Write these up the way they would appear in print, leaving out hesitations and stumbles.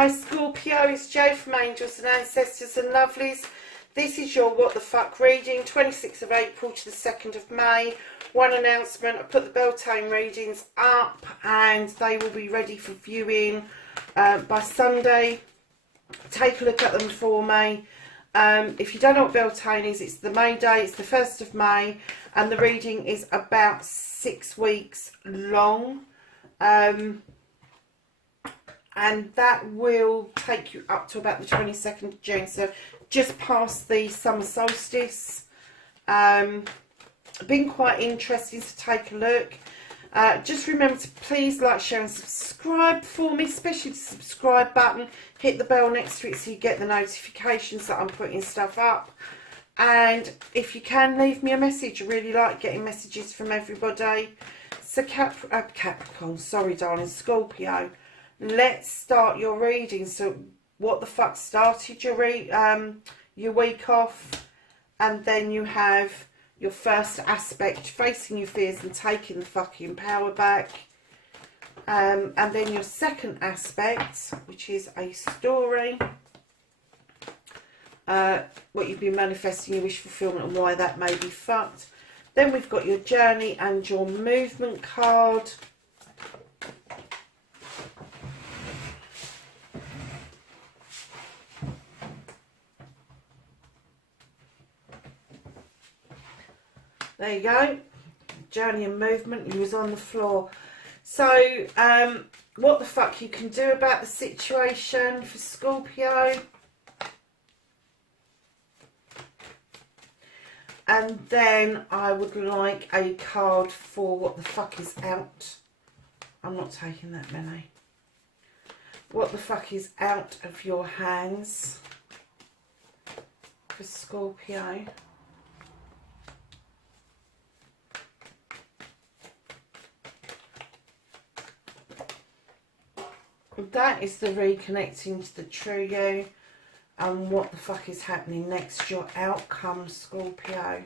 Hi Scorpio, it's Jo from Angels and Ancestors and Lovelies. This is your What the Fuck reading, 26th of April to the 2nd of May. One announcement, I put the Beltane readings up and they will be ready for viewing by Sunday. Take a look at them for me. If you don't know what Beltane is, it's the May Day, it's the 1st of May, and the reading is about 6 weeks long. And that will take you up to about the 22nd of June, so just past the summer solstice. Been quite interesting to take a look. Just remember to please like, share and subscribe for me, especially the subscribe button. Hit the bell next to it so you get the notifications that I'm putting stuff up. And if you can, leave me a message. I really like getting messages from everybody. So Capricorn, sorry darling, Scorpio, let's start your reading. So what the fuck started your week off, and then you have your first aspect, facing your fears and taking the fucking power back. And then your second aspect, which is a story. What you've been manifesting, your wish fulfillment, and why that may be fucked. Then we've got your journey and your movement card. There you go. Journey and movement. You was on the floor. So, what the fuck you can do about the situation for Scorpio. And then I would like a card for what the fuck is out. I'm not taking that many. What the fuck is out of your hands for Scorpio. That is the reconnecting to the true you. And what the fuck is happening next? Your outcome, Scorpio.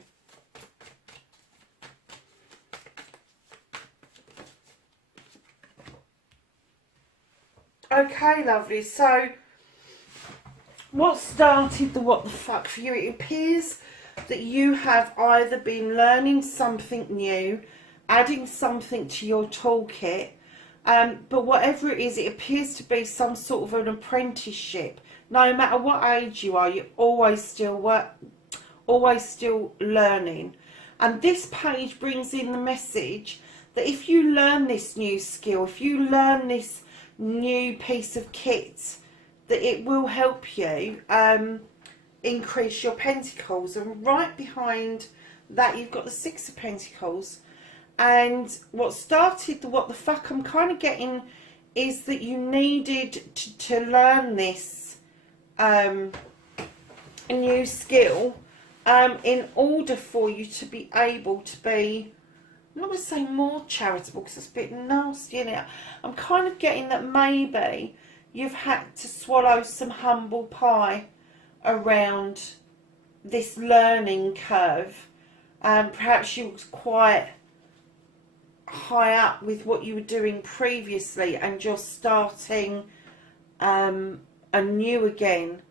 Okay, lovely. So, what started the what the fuck for you? It appears that you have either been learning something new, adding something to your toolkit, but whatever it is, it appears to be some sort of an apprenticeship. No matter what age you are, you're always still learning. And this page brings in the message that if you learn this new skill, if you learn this new piece of kit, that it will help you increase your pentacles. And right behind that, you've got the Six of Pentacles. And what started the what the fuck I'm kind of getting is that you needed to learn this new skill in order for you to be able to be, I'm not going to say more charitable because it's a bit nasty, isn't it? I'm kind of getting that maybe you've had to swallow some humble pie around this learning curve. Perhaps you was quite high up with what you were doing previously and you're starting anew again.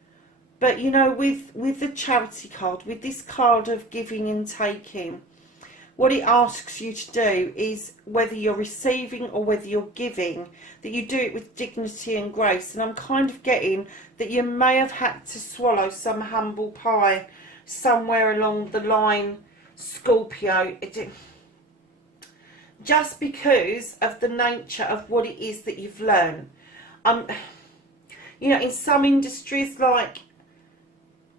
But you know, with the charity card, with this card of giving and taking, what it asks you to do is, whether you're receiving or whether you're giving, that you do it with dignity and grace. And I'm kind of getting that you may have had to swallow some humble pie somewhere along the line, Scorpio. Just because of the nature of what it is that you've learned. You know, in some industries, like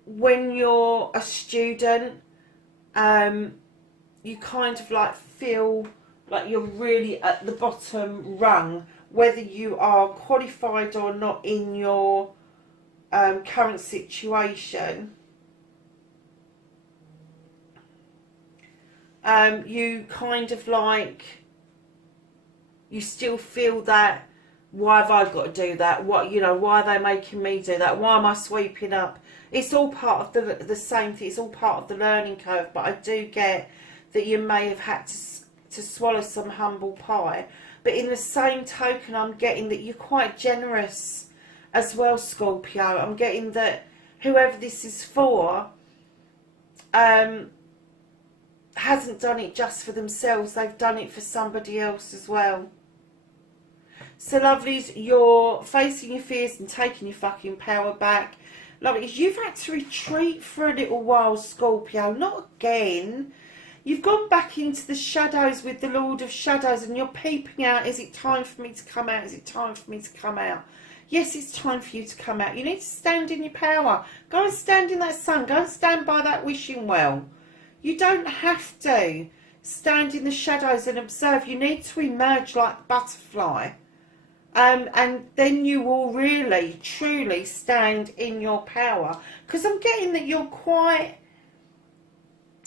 when you're a student, you kind of like feel like you're really at the bottom rung, whether you are qualified or not in your current situation. You kind of like, you still feel that, why have I got to do that? What, you know, why are they making me do that? Why am I sweeping up? It's all part of the same thing. It's all part of the learning curve. But I do get that you may have had to swallow some humble pie. But in the same token, I'm getting that you're quite generous as well, Scorpio. I'm getting that whoever this is for hasn't done it just for themselves. They've done it for somebody else as well. So, lovelies, you're facing your fears and taking your fucking power back. Lovelies, you've had to retreat for a little while, Scorpio. Not again. You've gone back into the shadows with the Lord of Shadows and you're peeping out. Is it time for me to come out? Is it time for me to come out? Yes, it's time for you to come out. You need to stand in your power. Go and stand in that sun. Go and stand by that wishing well. You don't have to stand in the shadows and observe. You need to emerge like the butterfly. And then you will really, truly stand in your power. Because I'm getting that you're quite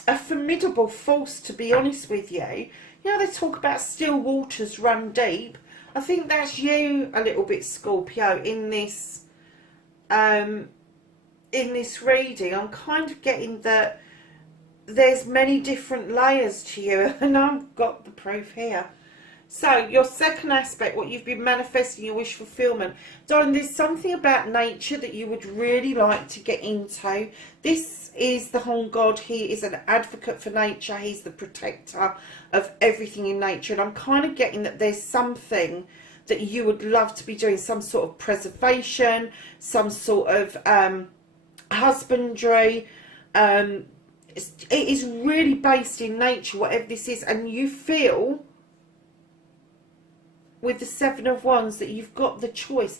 a formidable force, to be honest with you. You know, they talk about still waters run deep. I think that's you a little bit, Scorpio, in this reading. I'm kind of getting that there's many different layers to you, and I've got the proof here. So, your second aspect, what you've been manifesting, your wish fulfillment. Darling, there's something about nature that you would really like to get into. This is the Horn God. He is an advocate for nature. He's the protector of everything in nature. And I'm kind of getting that there's something that you would love to be doing, some sort of preservation, some sort of husbandry. It is really based in nature, whatever this is. And you feel with the Seven of Wands that you've got the choice.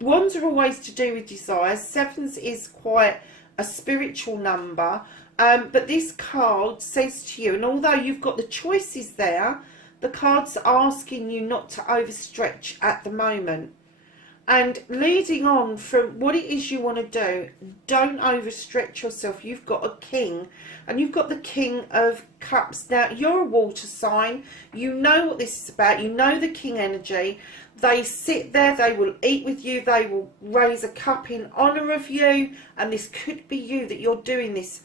Wands are always to do with desires. Sevens is quite a spiritual number, but this card says to you, and although you've got the choices there, the card's asking you not to overstretch at the moment. And leading on from what it is you want to do, don't overstretch yourself. You've got a king, and you've got the King of Cups. Now, you're a water sign. You know what this is about. You know the king energy. They sit there. They will eat with you. They will raise a cup in honour of you. And this could be you, that you're doing this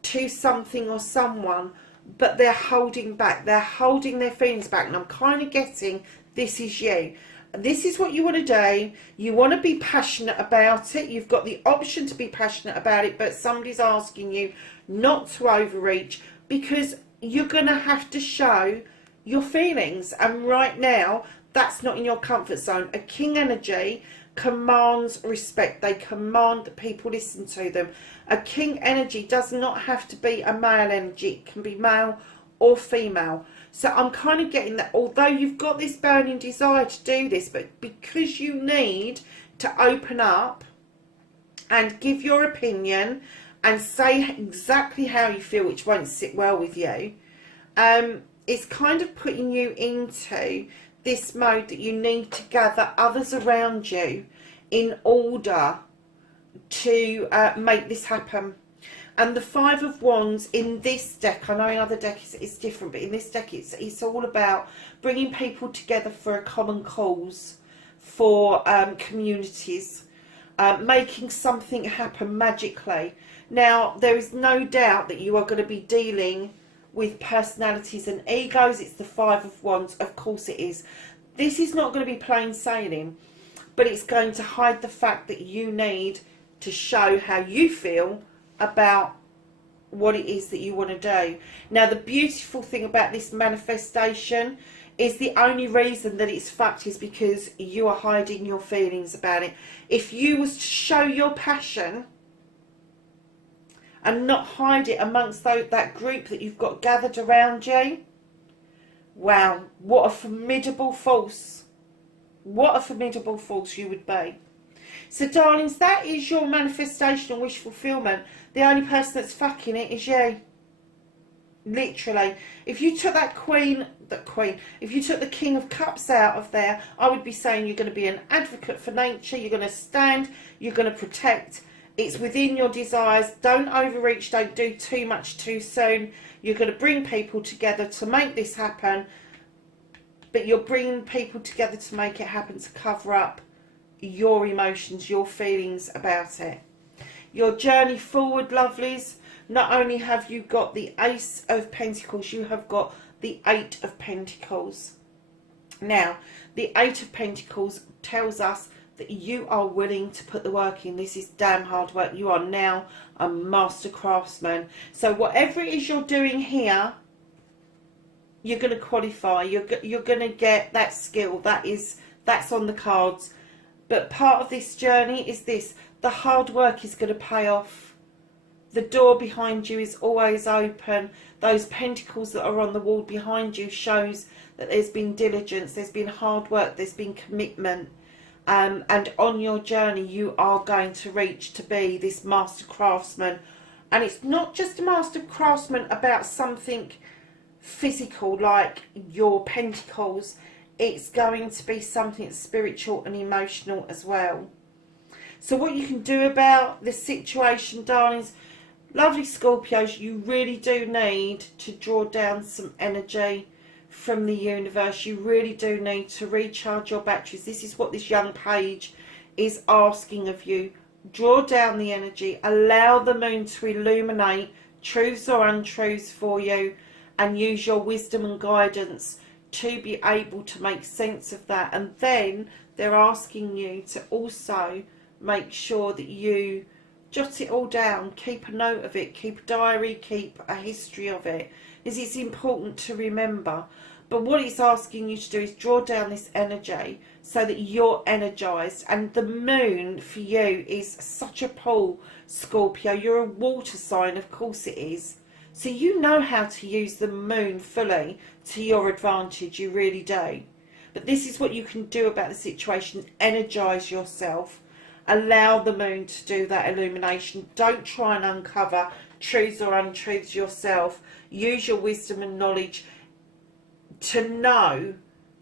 to something or someone, but they're holding back. They're holding their feelings back. And I'm kind of getting this is you. This is what you want to do. You want to be passionate about it. You've got the option to be passionate about it, but somebody's asking you not to overreach, because you're going to have to show your feelings. And right now, that's not in your comfort zone. A king energy commands respect. They command that people listen to them. A king energy does not have to be a male energy. It can be male or female. So I'm kind of getting that although you've got this burning desire to do this, but because you need to open up and give your opinion and say exactly how you feel, which won't sit well with you, it's kind of putting you into this mode that you need to gather others around you in order to make this happen. And the Five of Wands in this deck, I know in other decks it's different, but in this deck it's all about bringing people together for a common cause, for communities, making something happen magically. Now, there is no doubt that you are going to be dealing with personalities and egos. It's the Five of Wands, of course it is. This is not going to be plain sailing, but it's going to hide the fact that you need to show how you feel about what it is that you want to do. Now, the beautiful thing about this manifestation is the only reason that it's fucked is because you are hiding your feelings about it. If you was to show your passion and not hide it amongst that group that you've got gathered around you, wow, what a formidable force. What a formidable force you would be. So, darlings, that is your manifestation and wish fulfillment. The only person that's fucking it is you. Literally. If you took if you took the King of Cups out of there, I would be saying you're going to be an advocate for nature. You're going to stand. You're going to protect. It's within your desires. Don't overreach. Don't do too much too soon. You're going to bring people together to make this happen. But you're bringing people together to make it happen, to cover up your emotions, your feelings about it. Your journey forward, lovelies, not only have you got the Ace of Pentacles, you have got the Eight of Pentacles. Now, the Eight of Pentacles tells us that you are willing to put the work in. This is damn hard work. You are now a master craftsman. So whatever it is you're doing here, you're going to qualify. You're going to get that skill. That's on the cards. But part of this journey is this: the hard work is going to pay off. The door behind you is always open. Those pentacles that are on the wall behind you shows that there's been diligence, there's been hard work, there's been commitment. And on your journey, you are going to reach to be this master craftsman. And it's not just a master craftsman about something physical like your pentacles. It's going to be something spiritual and emotional as well. So what you can do about this situation, darlings, lovely Scorpios, you really do need to draw down some energy from the universe. You really do need to recharge your batteries. This is what this young page is asking of you. Draw down the energy, allow the moon to illuminate truths or untruths for you, and use your wisdom and guidance to be able to make sense of that. And then they're asking you to also make sure that you jot it all down, keep a note of it, keep a diary, keep a history of it, because it's important to remember. But what it's asking you to do is draw down this energy so that you're energized. And the moon for you is such a pull, Scorpio. You're a water sign, of course it is. So you know how to use the moon fully to your advantage, you really do. But this is what you can do about the situation: energize yourself. Allow the moon to do that illumination. Don't try and uncover truths or untruths yourself. Use your wisdom and knowledge to know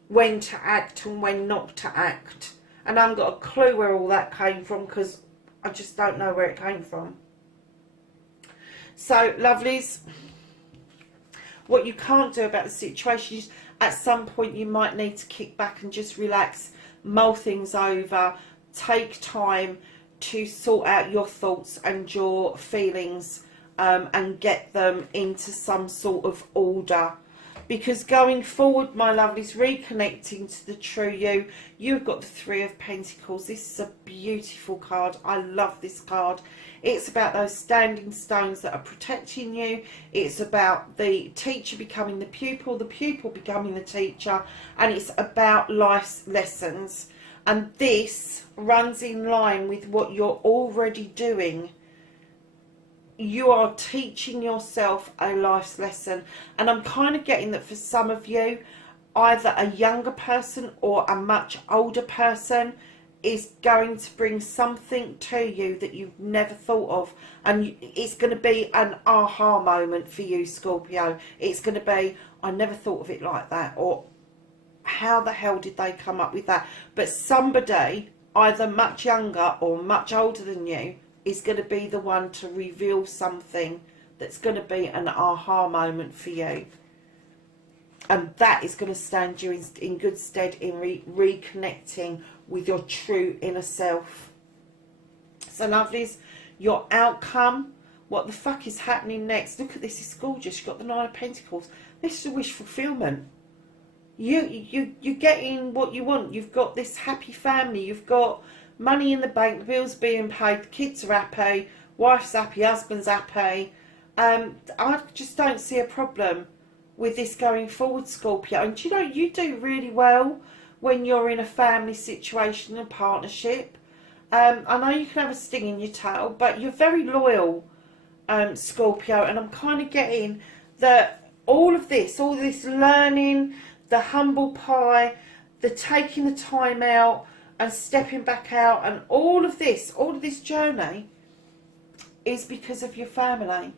when to act and when not to act. And I haven't got a clue where all that came from, because I just don't know where it came from. So, lovelies, what you can't do about the situation is at some point you might need to kick back and just relax, mull things over, take time to sort out your thoughts and your feelings, and get them into some sort of order. Because going forward, my lovelies, reconnecting to the true you, you've got the Three of Pentacles. This is a beautiful card. I love this card. It's about those standing stones that are protecting you. It's about the teacher becoming the pupil becoming the teacher. And it's about life's lessons. And this runs in line with what you're already doing. You are teaching yourself a life's lesson. And I'm kind of getting that for some of you, either a younger person or a much older person is going to bring something to you that you've never thought of. And it's going to be an aha moment for you, Scorpio. It's going to be, I never thought of it like that. Or, how the hell did they come up with that? But somebody, either much younger or much older than you, is going to be the one to reveal something that's going to be an aha moment for you. And that is going to stand you in good stead in reconnecting with your true inner self. So, lovelies, your outcome, what the fuck is happening next? Look at this, it's gorgeous. You've got the Nine of Pentacles. This is a wish fulfillment. You're getting what you want. You've got this happy family. You've got money in the bank, the bills being paid, the kids are happy, wife's happy, husband's happy. I just don't see a problem with this going forward, Scorpio. And you know, you do really well when you're in a family situation and partnership. I know you can have a sting in your tail, but you're very loyal, Scorpio. And I'm kind of getting that all this learning, the humble pie, the taking the time out and stepping back out, and all of this journey is because of your family.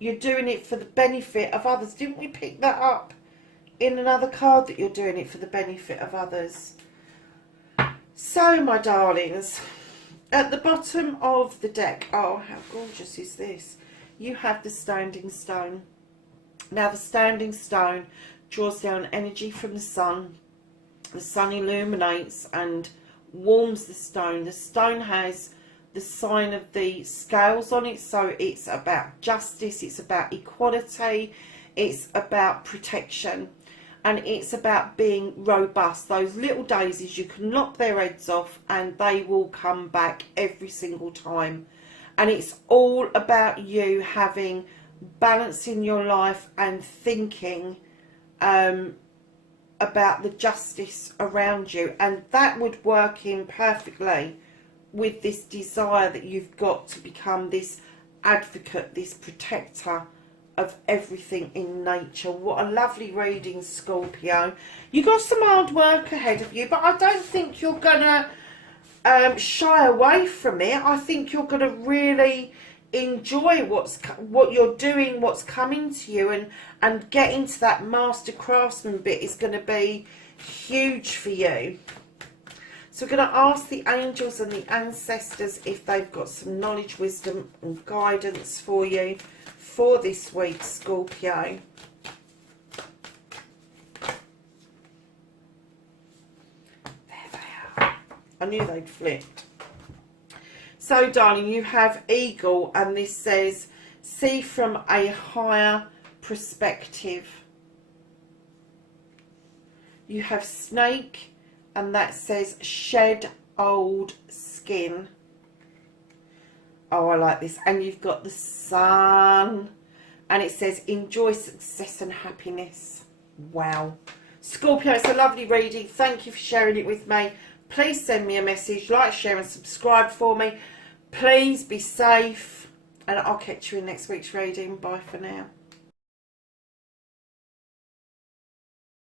You're doing it for the benefit of others. Didn't we pick that up in another card, that you're doing it for the benefit of others? So, my darlings, at the bottom of the deck, oh, how gorgeous is this? You have the Standing Stone. Now, the Standing Stone draws down energy from the sun. The sun illuminates and warms the stone. The stone has the sign of the scales on it, so it's about justice, it's about equality, it's about protection. and it's about being robust. Those little daisies, you can knock their heads off and they will come back every single time. And it's all about you having balance in your life and thinking about the justice around you, and that would work in perfectly with this desire that you've got to become this advocate, this protector of everything in nature. What a lovely reading, Scorpio. You got some hard work ahead of you, but I don't think you're gonna shy away from it. I think you're gonna really enjoy what you're doing, what's coming to you, and getting to that master craftsman bit is going to be huge for you. So we're going to ask the angels and the ancestors if they've got some knowledge, wisdom and guidance for you for this week, Scorpio. There they are. I knew they'd flipped. So, darling, you have eagle, and this says, see from a higher perspective. You have snake, and that says, shed old skin. Oh, I like this. And you've got the sun, and it says, enjoy success and happiness. Wow. Scorpio, it's a lovely reading. Thank you for sharing it with me. Please send me a message, like, share and subscribe for me. Please be safe, and I'll catch you in next week's reading. Bye for now.